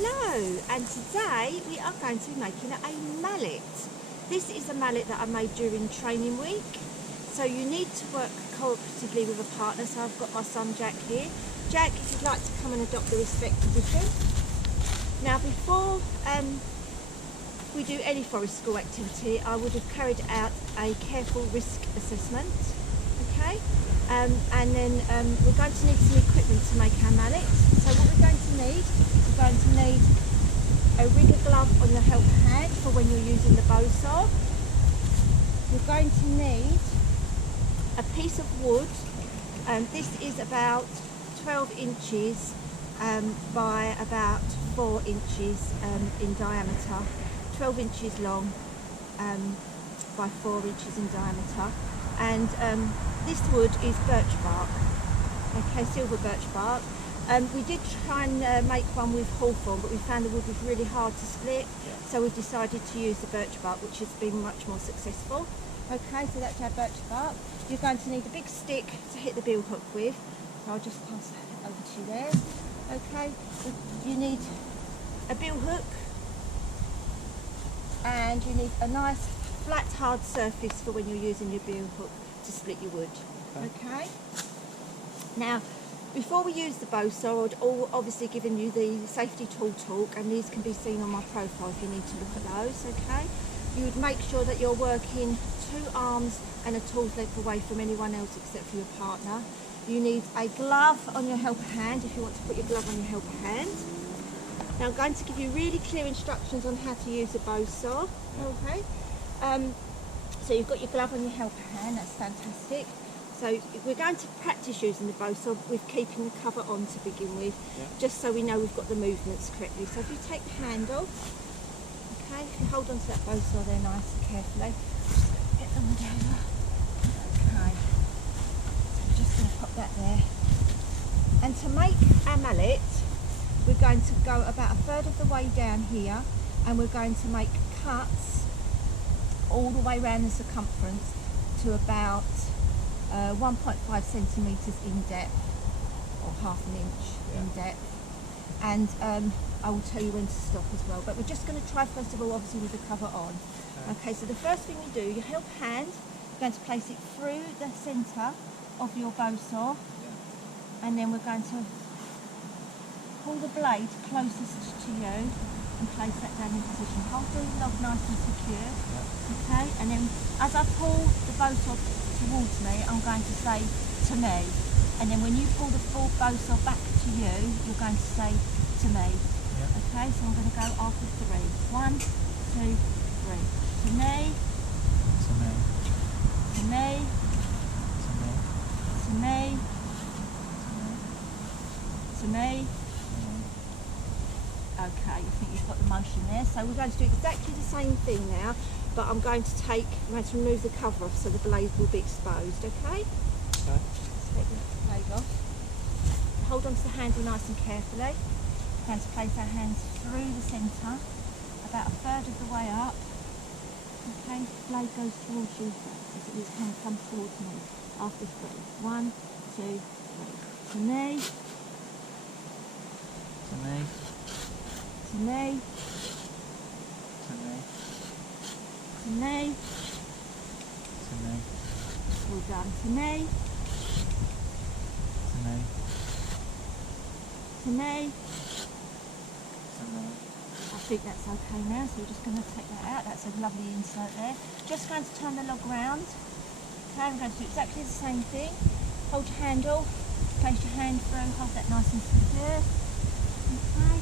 Hello, and today we are going to be making a mallet. This is a mallet that I made during training week. So you need to work cooperatively with a partner. So I've got my son Jack here. Jack, if you'd like to come and adopt the respect position. Now before we do any forest school activity, I would have carried out a careful risk assessment. Okay, and then we're going to need some equipment to make our mallet. So what we're going to need, we're going to need a rigger glove on your help hand for when you're using the Bowsaw. You're going to need a piece of wood. This is about 12 inches by about 4 inches in diameter, 12 inches long by 4 inches in diameter, and this wood is birch bark, okay, silver birch bark. We did try and make one with hawthorn, but we found the wood was really hard to split, so we've decided to use the birch bark, which has been much more successful. Okay, so that's our birch bark. You're going to need a big stick to hit the billhook with, so I'll just pass that over to you there. Okay, you need a billhook, and you need a nice flat hard surface for when you're using your billhook to split your wood. Okay. Now before we use the Bowsaw, I'd obviously given you the safety tool talk, and these can be seen on my profile if you need to look at those. Okay, you would make sure that you're working 2 arms and a tool's length away from anyone else except for your partner. You need a glove on your helper hand if you want to put your glove on your helper hand. Now I'm going to give you really clear instructions on how to use a Bowsaw. Okay, so you've got your glove on your helper hand, that's fantastic. So we're going to practice using the Bowsaw with keeping the cover on to begin with, just so we know we've got the movements correctly. So if you take the handle, okay, if you hold on to that Bowsaw there nice and carefully, just get the wood over. Okay, so I'm just going to pop that there. And to make our mallet, we're going to go about 1/3 of the way down here, and we're going to make cuts all the way around the circumference to about 1.5 centimetres in depth, or 1/2 inch in depth, and I will tell you when to stop as well, but we're just going to try first of all obviously with the cover on. Okay, so the first thing you do, your help hand, you're going to place it through the centre of your Bowsaw, and then we're going to pull the blade closest to you and place that down in position. Hold the log nice and secure, okay, and then as I pull the Bowsaw towards me, I'm going to say to me, and then when you pull the full Bowsaw back to you, you're going to say to me. Okay, so I'm going to go after 3. 1, 2, 3. To me. To me. To me. To me. To me. Okay, I think you've got the motion there. So we're going to do exactly the same thing now, but I'm going to remove the cover off so the blade will be exposed, okay? Okay. Let's take the blade off. Hold on to the handle nice and carefully. We're going to place our hands through the centre, about 1/3 of the way up. Okay, blade goes towards you, as it is going to come towards me. After 3. 1, 2, 3. To me. To me. To me. To me. To me. To me. Well done. To me. To me. To me. To me. I think that's okay now, so we're just going to take that out. That's a lovely insert there. Just going to turn the log round. Okay, I'm going to do exactly the same thing. Hold your handle, place your hand through, hold that nice and secure. Okay.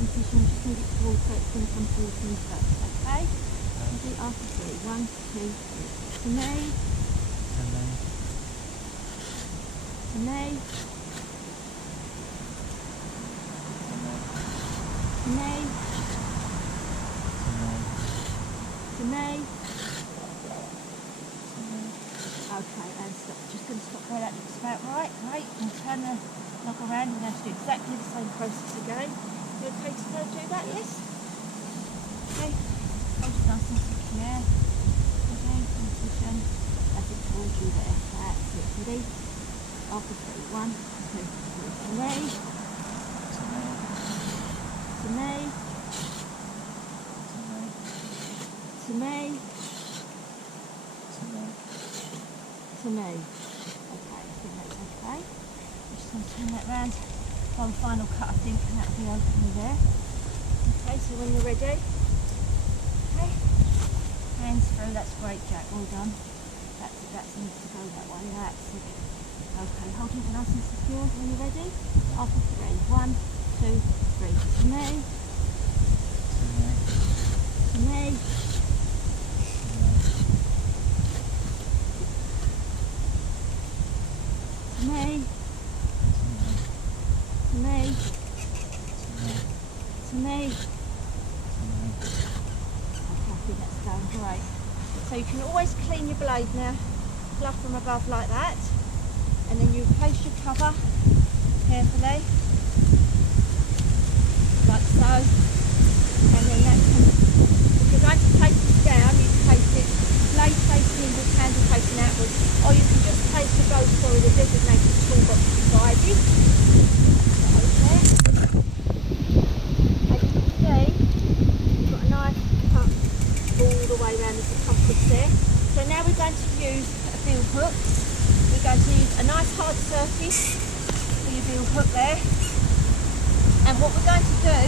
Position, just move it towards so it's going to come towards me first, okay? Do it after 3. 1, 2, 3. To me. To me. To me. To me. To me. Okay, and stop. Just going to stop there, that looks about right. Right, and turn the log around. We're going to do exactly the same process again. You okay to go do that, yes? Okay, hold it nice and secure. Okay, position. That's it towards you there. That's it. Ready? After 3. 1, 2, 3. To me. To me. To me. To me. Okay, I think that's okay. I'm just going to turn that round. One final cut, I think, and that'll be okay there. Okay, so when you're ready, okay, hands through. That's great, Jack. Well done. That needs to go that way. That's it. Okay, holding it nice and secure. When you're ready, after 3. 1, 2, 3. To me. To me. To me. To me. To me. Okay, I think that's going great. So you can always clean your blade now, fluff from above like that, and then you place your cover carefully, like so, and then that can, if you're going to place it down, you can place it blade facing inwards, handle facing outwards, or you can just place the Bowsaw with a designated toolbox beside you. Okay. As you can see, you've got a nice cut all the way around the circumference there. So now we're going to use a Billhook. We're going to use a nice hard surface for your Billhook there. And what we're going to do,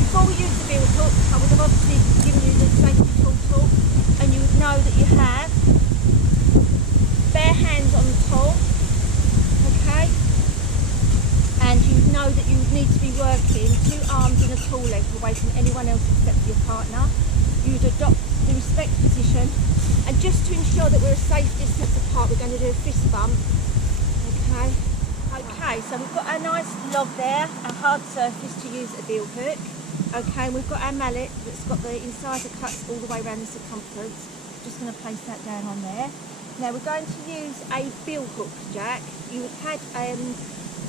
before we use the Billhook, I would have obviously given you the safety tool, and you would know that you have bare hands on the tool, okay? And you would know that you would need to be working 2 arms and a tool length away from anyone else except your partner. You would adopt the respect position, and just to ensure that we're a safe distance apart, we're going to do a fist bump. Okay. Okay, so we've got our nice log there, a hard surface to use a Billhook. Okay, and we've got our mallet that's got the incisor cuts all the way around the circumference. Just going to place that down on there. Now we're going to use a Billhook, Jack. You would have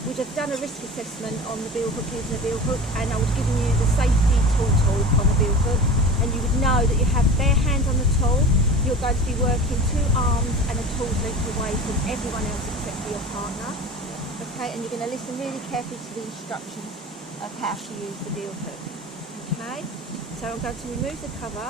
would have done a risk assessment on the Billhook using a Billhook, and I would have given you the safety tool on the Billhook, and you would know that you have bare hands on the tool. You're going to be working 2 arms and a tool's length away from everyone else except for your partner. Okay, and you're going to listen really carefully to the instructions of how to use the Billhook. Okay, so I'm going to remove the cover,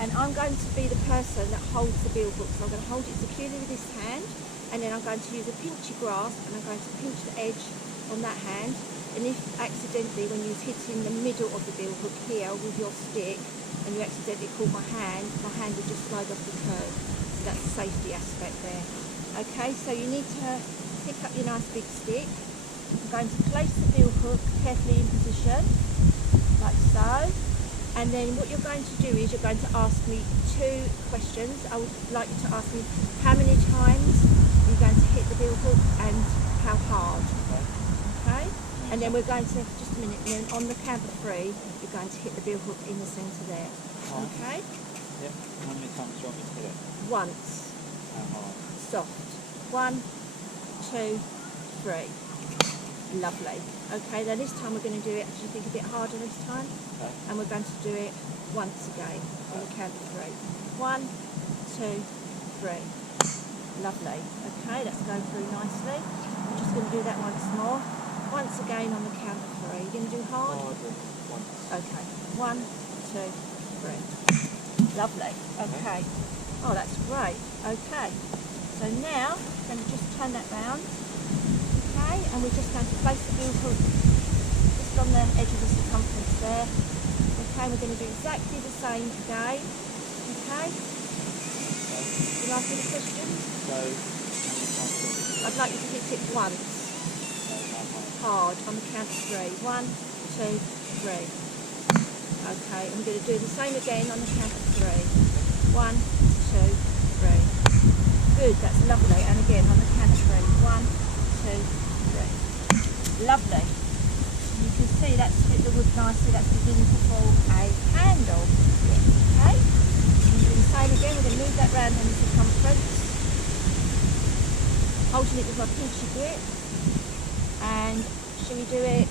and I'm going to be the person that holds the Billhook. So I'm going to hold it securely with this hand, and then I'm going to use a pinchy grasp, and I'm going to pinch the edge on that hand. And if accidentally, when you're hitting the middle of the Billhook here with your stick, and you accidentally pull my hand will just slide off the curve. So that's the safety aspect there. Okay, so you need to pick up your nice big stick. I'm going to place the Billhook carefully in position, like so. And then what you're going to do is you're going to ask me 2 questions. I would like you to ask me how many times you're going to hit the Billhook and how hard. Okay? And then we're going to, just a minute, and then on the count of 3, you're going to hit the Billhook in the centre there. Okay? Yep. How many times do you want me to hit it? Once. How hard? Soft. 1, 2, 3. Lovely. Okay, then this time we're going to do it, actually think a bit harder this time. Okay. And we're going to do it once again on the count of 3. 1, 2, 3. Lovely. Okay, that's going through nicely. I'm just going to do that once more. Once again on the count of 3. You're going to do hard? Once. Okay. 1, 2, 3. Lovely. Okay. Oh, that's great. Okay. So now, I'm going to just turn that round. Okay, and we're just going to place the Billhook just on the edge of the circumference there. Okay, we're going to do exactly the same again. Okay? You like any questions? So, how many times? I'd like you to hit it once. Hard on the count of 3. 1, 2, 3. Okay, and we're going to do the same again on the count of 3. 1, 2, 3. Good, that's lovely. And again on the count of 3. 1, 2, 3. Lovely. You can see that's fit the wood nicely. That's beginning to form a handle. Okay. And do the same again. We're going to move that round on the circumference, holding it with my pinchy grip. And shall we do it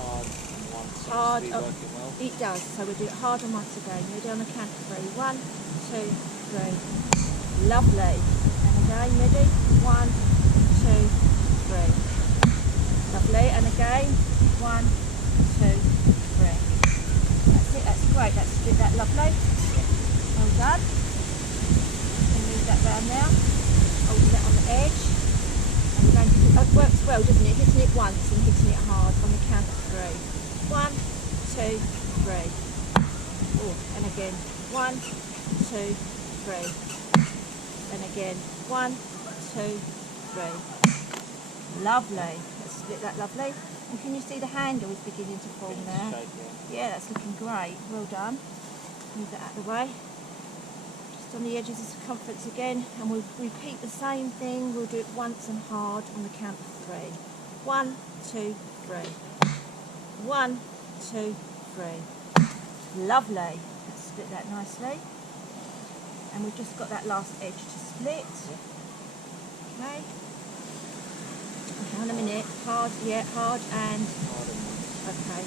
Hard and once. hard? Working well. It does. So we'll do it hard and once again. We'll do on the count of 3. 1, 2, 3. Lovely. And again, ready? 1, 2, 3. Lovely, and again, 1, 2, 3. That's it, that's great, that's that lovely. done. And move that round now. Holding that on the edge. And we're going to, it works well, doesn't it? Hitting it once and hitting it hard on the count of 3. 1, 2, 3. Oh, and again. 1, 2, 3. And again. 1, 2, 3. Lovely. Let's split that lovely. And can you see the handle is beginning to form there? Shape, Yeah, that's looking great. Well done. Move that out of the way. Just on the edges of circumference again, and we'll repeat the same thing. We'll do it once and hard on the count of 3. 1, 2, 3. 1, 2, 3. Lovely. Let's split that nicely. And we've just got that last edge to split. Okay. Hang on a minute. Hard, yeah, hard and okay.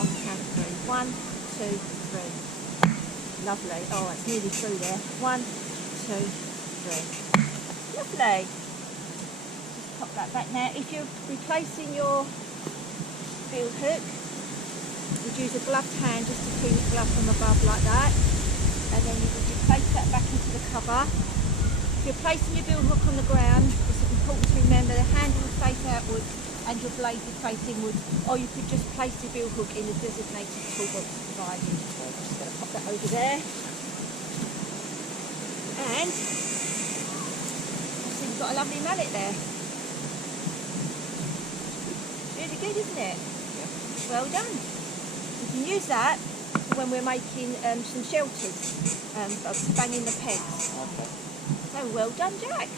On the count of 3. 1, 2, 3. Lovely. Oh, it's nearly through there. 1, 2, 3. Lovely. Just pop that back now. If you're replacing your bill hook, you'd use a gloved hand just to clean it glove from above like that. And then you would place that back into the cover. If you're placing your bill hook on the ground, it's important to remember the handle will face outwards and your blade will face inwards, or you could just place your bill hook in the designated toolbox provided. So I'm just going to pop that over there. And see, we've got a lovely mallet there. Really good, isn't it? Yeah. Well done. We can use that when we're making some shelters, of banging the pegs. Okay. So well done, Jack.